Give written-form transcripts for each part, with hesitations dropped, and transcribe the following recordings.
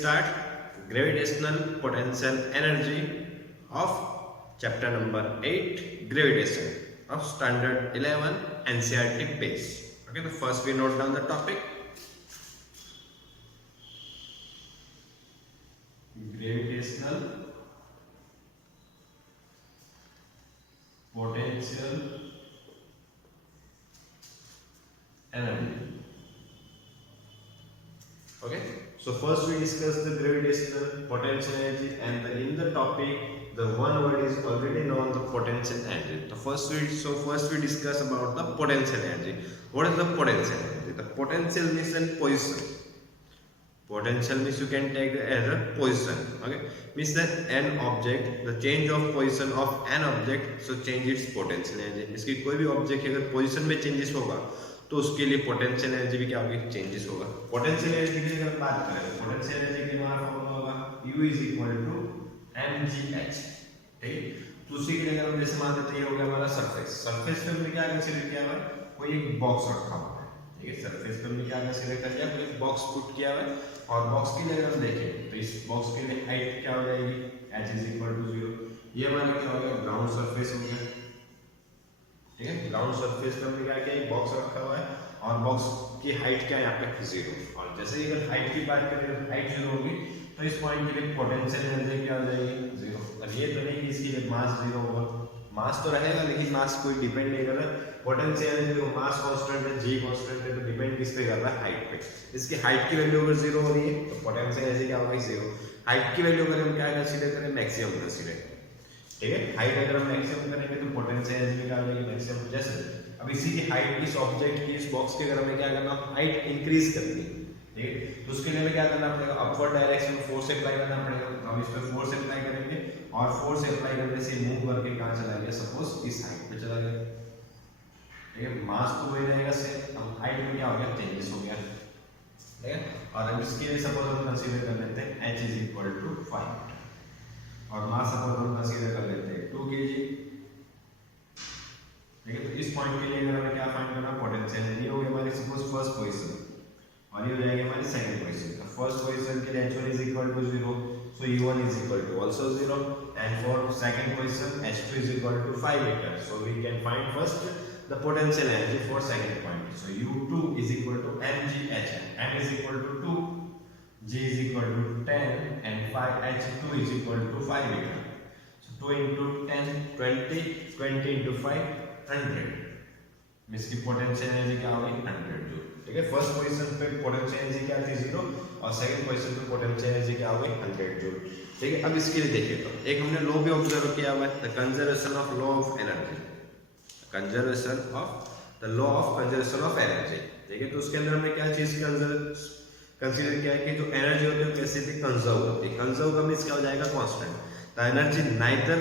start gravitational potential energy of chapter number 8 gravitation of standard 11 NCERT base. Okay, so first we note down the topic. Gravitational potential energy. Okay, so first we discuss the gravitational potential energy, and in the topic the one word is already known, the potential energy. First we discuss about the potential energy. What is the potential energy? The potential means in position. Potential means you can take as a position. Okay, means that an object, the change of position of an object, so change its potential energy. इसकी कोई भी object अगर position में changes होगा तो उसके लिए potential energy भी क्या होगी, चेंजेस होगा. पोटेंशियल एनर्जी की अगर बात करें, पोटेंशियल एनर्जी के हमारा फॉर्मूला होगा U = mgh. ठीक, तो उसी के लिए अगर हम जैसे मान लेते हैं ये हो गया हमारा सरफेस. सरफेस पे हमने क्या कंसीडर किया हुआ है, कोई एक बॉक्स रखा हुआ है. ठीक है, सरफेस पे हमने क्या कंसीडर कर लिया, कोई एक बॉक्स पुट किया हुआ है, और बॉक्स के लिए अगर हम देखें तो इस बॉक्स के लिए हाइट क्या हो जाएगी, h = 0. ये हमारा क्या हो गया, ग्राउंड सरफेस हो गया. ठीक है, ग्राउंड सरफेस पे हमने क्या किया, एक बॉक्स रखा हुआ है और बॉक्स की हाइट क्या है यहाँ पे 0. और जैसे ही अगर हाइट की बात करें, हाइट 0 होगी तो इस पॉइंट के लिए पोटेंशियल एनर्जी क्या हो जाएगी, 0. और ये तो नहीं कि इसके लिए मास 0 होगा, मास तो रहेगा लेकिन मास कोई डिपेंड नहीं कर रहा. पोटेंशियल एनर्जी को मास कांस्टेंट है, g कांस्टेंट है, तो डिपेंड किस पे कर रहा है, हाइट पे. इसकी हाइट की वैल्यू अगर 0 हो रही है तो पोटेंशियल एनर्जी क्या होगी, 0. हाइट की वैल्यू अगर हम क्या कंसीडर करें, मैक्सिमम कंसीडर करें. ठीक है, हाइट अगर हम मैक्सिमम करेंगे तो पोटेंशियल एनर्जी क्या हो जाएगी, मैक्सिमम. जैसे अब इसी की हाइट, इस ऑब्जेक्ट की, इस बॉक्स के अगर हमें क्या करना, हाइट इंक्रीज करनी है. ठीक है, तो उसके लिए हमें क्या करना पड़ेगा, अपवर्ड डायरेक्शन में फोर्स अप्लाई करना पड़ेगा. हम इस पे फोर्स अप्लाई करेंगे और फोर्स अप्लाई करने से मूव करके कहां चला गया, सपोज इस हाइट पे चला गया. ठीक है, मास तो वही रहेगा सेम, अब हाइट में क्या हो गया, चेंजेस हो गया. ठीक है, और अब इसके लिए सपोज हम कंसीडर कर लेते हैं h = 5 और मास सपोज हम कंसीडर कर लेते हैं 2 kg. ठीक है, तो इस पॉइंट के लिए अगर हमें क्या फाइंड करना, पोटेंशियल एनर्जी हो गई हमारी सपोज फर्स्ट पोजीशन, और ये हो जाएगी हमारी सेकंड पोजीशन. तो फर्स्ट पोजीशन के लिए h1 = 0, so u1 = also 0, and for second position h2 = 5 meter. So we can find first the potential energy for second point. So u2 = mgh, m = 2, g = 10, and 5h2 = 5 meter. So 2 into 10 20, 20 into 5 100. इसकी potential energy क्या होगी, 100 joule. ठीक है, first position पे potential energy क्या थी, 0, और second position पे पोटेंशियल एनर्जी क्या होगी, 100 जूल. ठीक है, अब इसके लिए देखिए तो एक हमने लॉ भी ऑब्जर्व किया हुआ है, the conservation of law of energy, conservation of the law of conservation of energy. ठीक है, तो उसके अंदर हमने क्या चीज कंसीडर किया है कि जो एनर्जी होती है कैसे भी कंजर्व होती है. कंजर्व का मींस क्या हो जाएगा, constant. The energy neither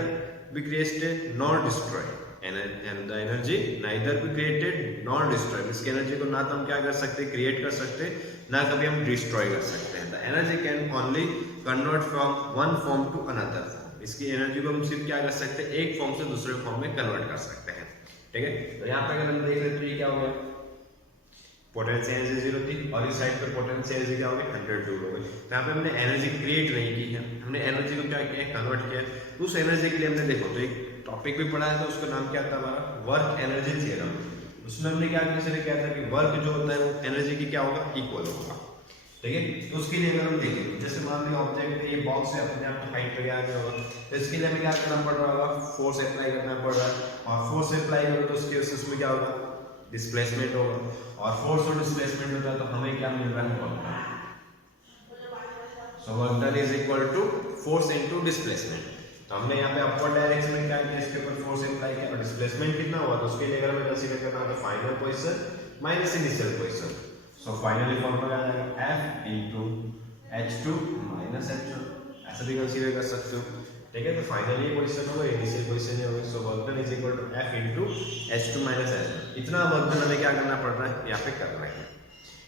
be created nor destroyed, and the energy neither be created nor destroyed. इसकी एनर्जी को ना तो हम क्या कर सकते, क्रिएट कर सकते, ना कभी हम डिस्ट्रॉय कर सकते हैं. The energy can only convert from one form to another form. इसकी एनर्जी को हम सिर्फ क्या कर सकते हैं, एक फॉर्म से दूसरे फॉर्म में कन्वर्ट कर सकते हैं. ठीक है, तो यहाँ पे अगर हम देख रहे तो ये क्या हो गया, पोटेंशियल एनर्जी 0 थी और इस साइड पे पोटेंशियल एनर्जी क्या हो गई, 100 जूल हो गई. यहाँ पे हमने एनर्जी क्रिएट नहीं की है, हमने एनर्जी को क्या किया, कन्वर्ट किया. उस एनर्जी के लिए हमने देखो तो एक टॉपिक भी पढ़ा है, तो उसका नाम क्या था हमारा, वर्क एनर्जी थ्योरम. उसमें हमने क्या कंसीडर किया था कि वर्क जो होता है वो एनर्जी की क्या होगा, इक्वल होगा. ठीक है, तो उसके लिए अगर हम देखें, जैसे मान लो ऑब्जेक्ट है, ये बॉक्स है, अपने आप हाइट पे आ गया होगा, तो इसके लिए हमें क्या करना पड़ रहा होगा, फोर्स अप्लाई करना पड़ रहा है. और फोर्स अप्लाई करो तो उसके उसमें क्या होगा, डिस्प्लेसमेंट होगा. और फोर्स और डिस्प्लेसमेंट होता है तो हमें क्या मिल रहा है, work. So work done = force into displacement. तो हमने यहाँ पे अपवर्ड डायरेक्शन में क्या किया, इसके ऊपर फोर्स अप्लाई किया, और डिस्प्लेसमेंट कितना हुआ, तो उसके लिए अगर हमें कंसीडर करना है final position minus initial position. So finally formula आ जाएगा F × h2 - h1. ऐसा भी कंसीडर कर सकते हो. ठीक है, तो फाइनली पोजीशन होगा, इनिशियल पोजीशन होगा. So work done = F × h2 - h1. इतना वर्क डन हमें क्या करना पड़ रहा है, यहाँ पे कर रहे हैं.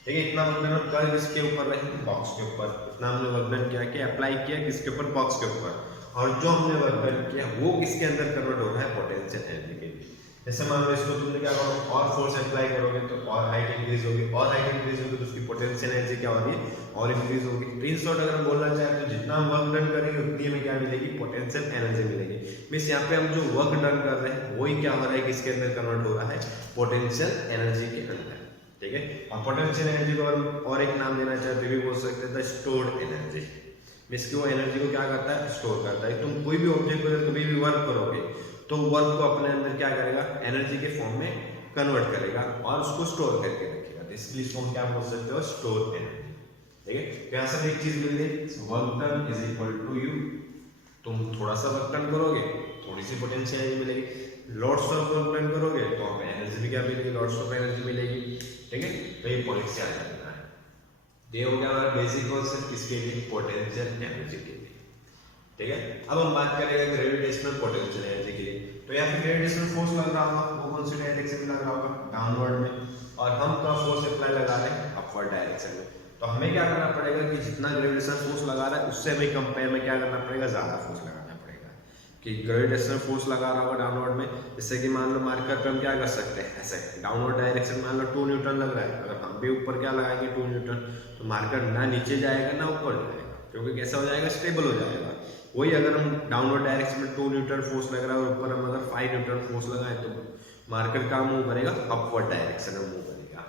ठीक है, इतना वर्क डन हम कर किसके ऊपर रहे, बॉक्स के ऊपर. इतना हमने वर्क डन किया कि अप्लाई किया किसके ऊपर, बॉक्स के ऊपर. और जो हमने वर्क डन किया वो किसके अंदर कन्वर्ट हो रहा है, पोटेंशियल एनर्जी के लिए. जैसे मान लो इसको तुमने क्या करो और फोर्स अप्लाई करोगे तो और हाइट इंक्रीज होगी, और हाइट इंक्रीज होगी तो उसकी पोटेंशियल एनर्जी क्या होगी और इंक्रीज होगी। तो इन शॉर्ट अगर हम बोलना चाहें तो जितना हम वर्क डन करेंगे उतनी हमें क्या मिलेगी, पोटेंशियल एनर्जी मिलेगी। मींस यहाँ पे हम जो वर्क डन कर रहे हैं वही क्या हो रहा है, किसके अंदर कन्वर्ट हो रहा है, पोटेंशियल एनर्जी के अंदर। ठीक है, और पोटेंशियल एनर्जी को और एक नाम देना चाहते भी बोल सकते हैं द स्टोर्ड एनर्जी। मींस कि वो एनर्जी को क्या करता है, स्टोर करता है। तुम कोई भी ऑब्जेक्ट को कभी भी वर्क करोगे तो वर्क को अपने अंदर क्या करेगा, एनर्जी के फॉर्म में कन्वर्ट करेगा और उसको स्टोर करके रखेगा। तो इसलिए इसको हम क्या बोल सकते हो, स्टोर एनर्जी। ठीक है, तो यहाँ से एक चीज मिल गई, work done is equal to U. तुम थोड़ा सा वर्क डन करोगे थोड़ी सी पोटेंशियल एनर्जी मिलेगी, लॉट्स ऑफ वर्क डन करोगे तो हमें एनर्जी भी क्या मिलेगी, लॉट्स ऑफ एनर्जी मिलेगी। ठीक है, तो ये पॉइंट्स याद रखना है। ये हो गया हमारा बेसिक कॉन्सेप्ट किसके लिए, पोटेंशियल एनर्जी के लिए। ठीक है, अब हम बात करेंगे ग्रेविटेशनल पोटेंशियल एनर्जी के लिए। तो यहाँ पे ग्रेविटेशनल फोर्स लग रहा होगा, वो कौन सी डायरेक्शन में लग रहा होगा, डाउनवर्ड में, और हम का फोर्स अप्लाई लगा रहे हैं अपवर्ड डायरेक्शन में। तो हमें क्या करना पड़ेगा कि जितना ग्रेविटेशनल फोर्स लगा रहा है उससे हमें कंपेयर में क्या करना पड़ेगा, ज्यादा फोर्स लगाना पड़ेगा। कि ग्रेविटेशनल फोर्स लगा रहा होगा डाउनवर्ड में, जैसे कि मान लो मार्कर पे हम क्या कर सकते हैं, ऐसे डाउनवर्ड डायरेक्शन मान लो 2 न्यूटन लग रहा है, अगर हम भी ऊपर क्या लगाएंगे 2 न्यूटन, तो मार्कर ना नीचे जाएगा ना ऊपर जाएगा, क्योंकि कैसा हो जाएगा, स्टेबल हो जाएगा। वही अगर हम डाउनवर्ड डायरेक्शन में 2 न्यूटन फोर्स लग रहा है और ऊपर हम अगर 5 न्यूटन फोर्स लगाएं तो मार्कर कहाँ मूव करेगा, अपवर्ड डायरेक्शन में मूव करेगा।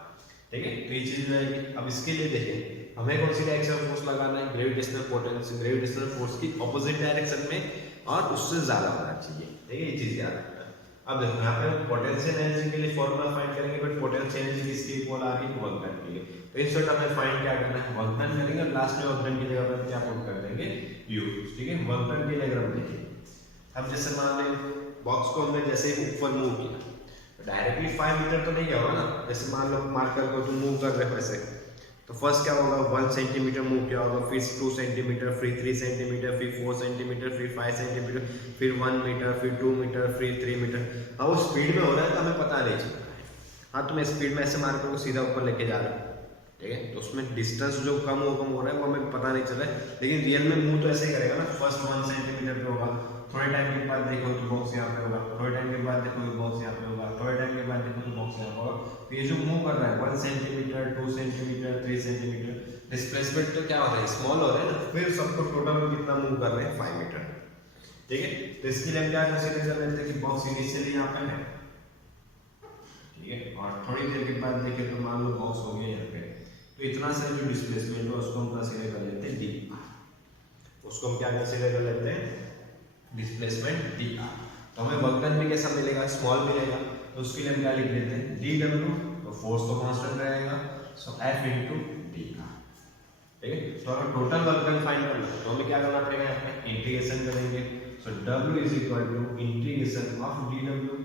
ठीक है, तो ये चीज रहेगी। अब इसके लिए देखें हमें कौन सी डायरेक्शन फोर्स लगाना है, ग्रेविटेशनल पोटेंशियल, ग्रेविटेशनल फोर्स की ऑपोजिट डायरेक्शन में और उससे ज्यादा होना चाहिए। ठीक है, ये चीज याद रखना। अब देखो यहाँ पे पोटेंशियल एनर्जी के लिए फॉर्मूला फाइंड करेंगे, बट पोटेंशियल एनर्जी किसके इक्वल आ रही है, वर्क डन के लिए। तो इस शॉर्ट हमें फाइंड क्या करना है, वर्क डन करेंगे और लास्ट में वर्क डन की जगह पर क्या पुट कर देंगे, यू। ठीक है, वर्क डन के लिए अगर हम देखें, अब जैसे मान लें बॉक्स को हमने जैसे ही ऊपर मूव किया डायरेक्टली 5 मीटर तो नहीं गया होगा ना, जैसे मान लो मार्कर को तुम मूव कर रहे हो ऐसे, तो फर्स्ट क्या होगा, 1 सेंटीमीटर मूव किया होगा, फिर 2 सेंटीमीटर, फिर 3 सेंटीमीटर, फिर 4 सेंटीमीटर, फिर 5 सेंटीमीटर, फिर 1 मीटर, फिर 2 मीटर, फिर 3 मीटर। हाँ वो स्पीड में हो रहा है तो हमें पता नहीं चल रहा है। हाँ तो मैं स्पीड में ऐसे मार्कर को सीधा ऊपर लेके जा रहा हूँ, ठीक है, तो उसमें डिस्टेंस जो कम हो रहा है वो हमें पता नहीं चल रहा है, लेकिन रियल में मूव तो ऐसे ही करेगा ना। फर्स्ट 1 सेंटीमीटर पे होगा, थोड़े टाइम के बाद देखो तो बॉक्स यहाँ पे होगा, थोड़े टाइम के बाद देखो तो बॉक्स यहाँ पे होगा, थोड़े टाइम के बाद देखो तो बॉक्स यहाँ पे होगा। तो ये जो मूव कर रहा है 1 सेंटीमीटर, 2 सेंटीमीटर, 3 सेंटीमीटर, डिस्प्लेसमेंट तो क्या हो रहा है, स्मॉल हो रहा है ना, फिर सबको टोटल कितना मूव कर रहे हैं, 5 मीटर। ठीक है, तो इसके लिए हम क्या कंसीडर कर लेते हैं कि बॉक्स इनिशियली यहाँ पे है, ठीक है, और थोड़ी देर के बाद देखें तो मान लो बॉक्स हो गया यहाँ पे, तो इतना सा जो डिस्प्लेसमेंट है उसको हम कंसीडर कर लेते हैं डी, उसको हम क्या कंसीडर कर लेते हैं, डिस्प्लेसमेंट डी आर। तो हमें वर्क डन भी कैसा मिलेगा, स्मॉल मिलेगा, तो उसके लिए हम क्या लिख लेते हैं, डी डब्ल्यू, तो फोर्स तो कांस्टेंट रहेगा, सो एफ इनटू डी आर। ठीक है, तो अगर टोटल वर्क डन फाइंड करना है तो हमें क्या करना पड़ेगा, यहाँ पे इंटीग्रेशन करेंगे, so W is equal to integration of D W.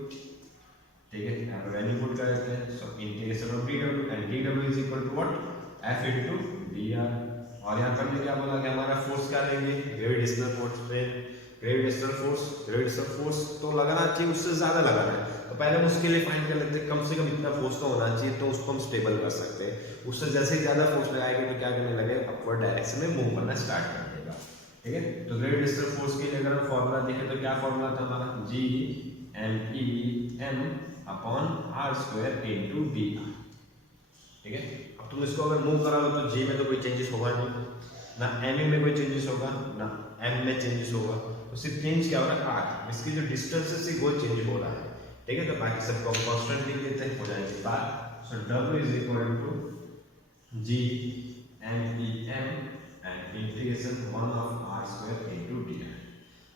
ठीक है, यहाँ पे वैल्यू पुट कर देते हैं, so integration of D W, and D W is equal to what, F into D R. और यहाँ पर हमने क्या बोला कि हमारा फोर्स क्या लेंगे, ग्रेविटेशनल फोर्स में, ग्रेविटेशनल फोर्स तो लगाना चाहिए, उससे ज्यादा लगाना है, तो पहले हम उसके लिए फाइंड कर लेते हैं कम से कम इतना फोर्स तो होना चाहिए, तो उसको हम स्टेबल कर सकते हैं। उससे जैसे ही ज्यादा फोर्स लगाएंगे तो क्या करने लगे, अपवर्ड डायरेक्शन में मूव करना स्टार्ट कर देगा। ठीक है, तो ग्रेविटेशनल फोर्स के लिए अगर हम फॉर्मूला देखें तो क्या फॉर्मूला था हमारा, G M E M upon R square into D R. ठीक है, अब तुम इसको अगर मूव कराओ तो जी में तो कोई चेंजेस होगा नहीं, ना एम में कोई चेंजेस होगा, ना एम में चेंजेस होगा, तो सिर्फ चेंज क्या हो रहा है, आर, इसकी जो डिस्टेंस है सिर्फ वो चेंज हो रहा है। ठीक है, तो बाकी सबको हम कांस्टेंट लिख देते हैं, हो जाएगी बात। So W is equal to G M E M and integration 1 of R square into D R.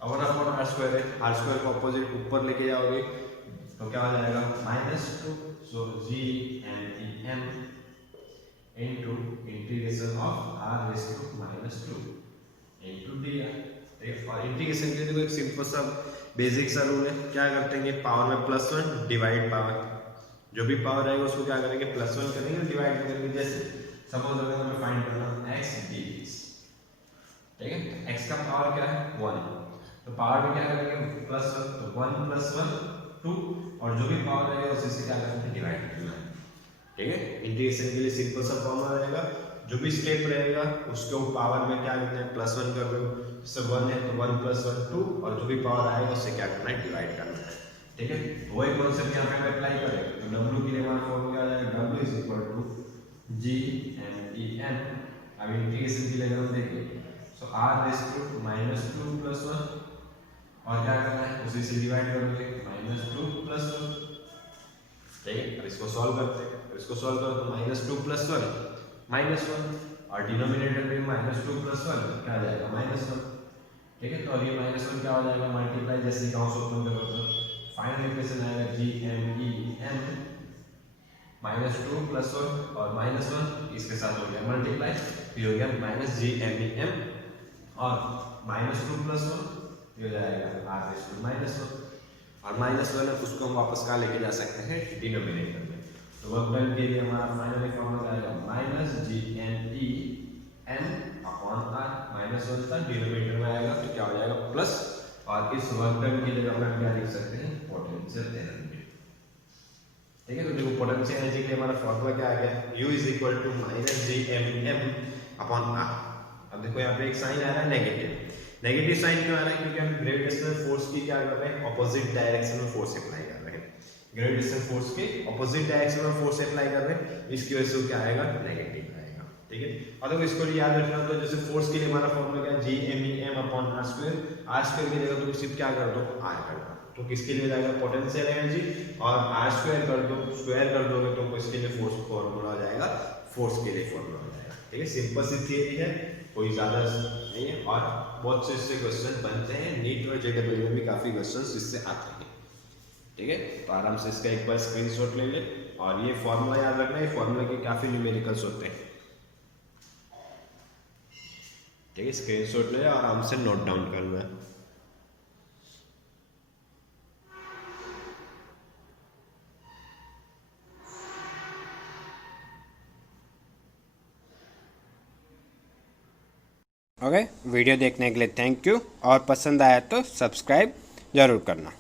अब 1 अपॉन आर स्क्वायर है, आर स्क्वायर को अपोजिट ऊपर लेके जाओगे तो क्या हो जाएगा, -2, so G M E M into integration of R raise to -2 into D R. और इंटीग्रेशन के लिए देखो एक सिंपल सा बेसिक सा रूल है, क्या करते हैं, पावर में +1 डिवाइड पावर, जो भी पावर आएगा उसको क्या करेंगे, +1 करेंगे, डिवाइड करेंगे। जैसे सपोज अगर हमें फाइंड करना x dx, ठीक है, x का पावर क्या है 1, तो पावर में क्या करेंगे +1, तो 1 + 1 2, और जो भी पावर आएगा उसी से क्या करेंगे, डिवाइड करना है। ठीक है, इंटीग्रेशन के लिए सिंपल सा फॉर्मूला रहेगा, जो भी स्टेप रहेगा उसके पावर में क्या करना है, +1 कर रहे हो, जैसे 1 है तो 1 + 1 2, और जो भी पावर आएगा उससे क्या करना है, डिवाइड करना है। ठीक है, तो वही कॉन्सेप्ट यहाँ पे हम अप्लाई करें तो W के लिए हमारा फॉर्मूला आ जाएगा W is equal to G M E N. अब इंटीग्रेशन के लिए अगर हम देखें सो r रेस टू -2 + 1 और क्या करना है उसी से डिवाइड करोगे -2 + 1। ठीक है, अब इसको सॉल्व करते हैं, अब इसको सॉल्व करो तो -2 + 1 -1 और डिनोमिनेटर में -2 + 1 क्या आ जाएगा -1। ठीक है, तो अब ये -1 क्या हो जाएगा मल्टीप्लाई जैसे गाउस ओपन करो तो फाइनल इक्वेशन आएगा जी एम ई एन -2 + 1 और -1 इसके साथ हो गया मल्टीप्लाई, फिर हो गया -जी एम ई एम और -2 + 1 ये हो जाएगा r रेज़ टू -1 और -1 है उसको हम वापस कहाँ लेके जा सकते हैं डिनोमिनेटर में। तो वर्क डन के लिए हमारा फाइनल फॉर्मूला आएगा -G M E N upon r -1 था डिनोमिनेटर में आएगा तो क्या हो जाएगा प्लस और इस वर्क डन के लिए हम क्या लिख सकते हैं पोटेंशियल एनर्जी। ठीक है, तो देखो पोटेंशियल एनर्जी के लिए हमारा फॉर्मूला क्या आ गया U is equal to -G M M upon r। अब देखो यहाँ पे एक साइन आ रहा है नेगेटिव साइन क्यों आ रहा है क्योंकि हम ग्रेविटेशनल फोर्स की क्या कर रहे हैं ऑपोजिट डायरेक्शन में फोर्स अप्लाई कर रहे हैं। ग्रेविटेशनल फोर्स के ऑपोजिट डायरेक्शन में फोर्स अप्लाई कर रहे हैं, इसकी वजह से क्या आएगा नेगेटिव आएगा। ठीक है, और देखो इसको याद रखना तो जैसे फोर्स के लिए हमारा फॉर्मूला क्या G M E M upon r square की जगह तुम सिर्फ क्या कर दो r कर दो तो किसके लिए जाएगा पोटेंशियल एनर्जी और r स्क्वायर कर दो स्क्वायर कर दोगे तो इसके लिए फोर्स फॉर्मूला आ जाएगा फोर्स के लिए फॉर्मूला आ जाएगा। ठीक है, सिंपल सी थियरी है, कोई ज्यादा नहीं है और बहुत से इससे क्वेश्चन बनते हैं, नीट और जेडब्ल्यू में भी काफी क्वेश्चन इससे आते हैं। ठीक है, तो आराम से इसका एक बार स्क्रीनशॉट ले ले और ये फॉर्मूला याद रखना है, फॉर्मूला के काफी न्यूमेरिकल्स होते हैं। ठीक है, स्क्रीनशॉट ले आराम से नोट डाउन करना है। ओके, वीडियो देखने के लिए थैंक यू और पसंद आया तो सब्सक्राइब ज़रूर करना।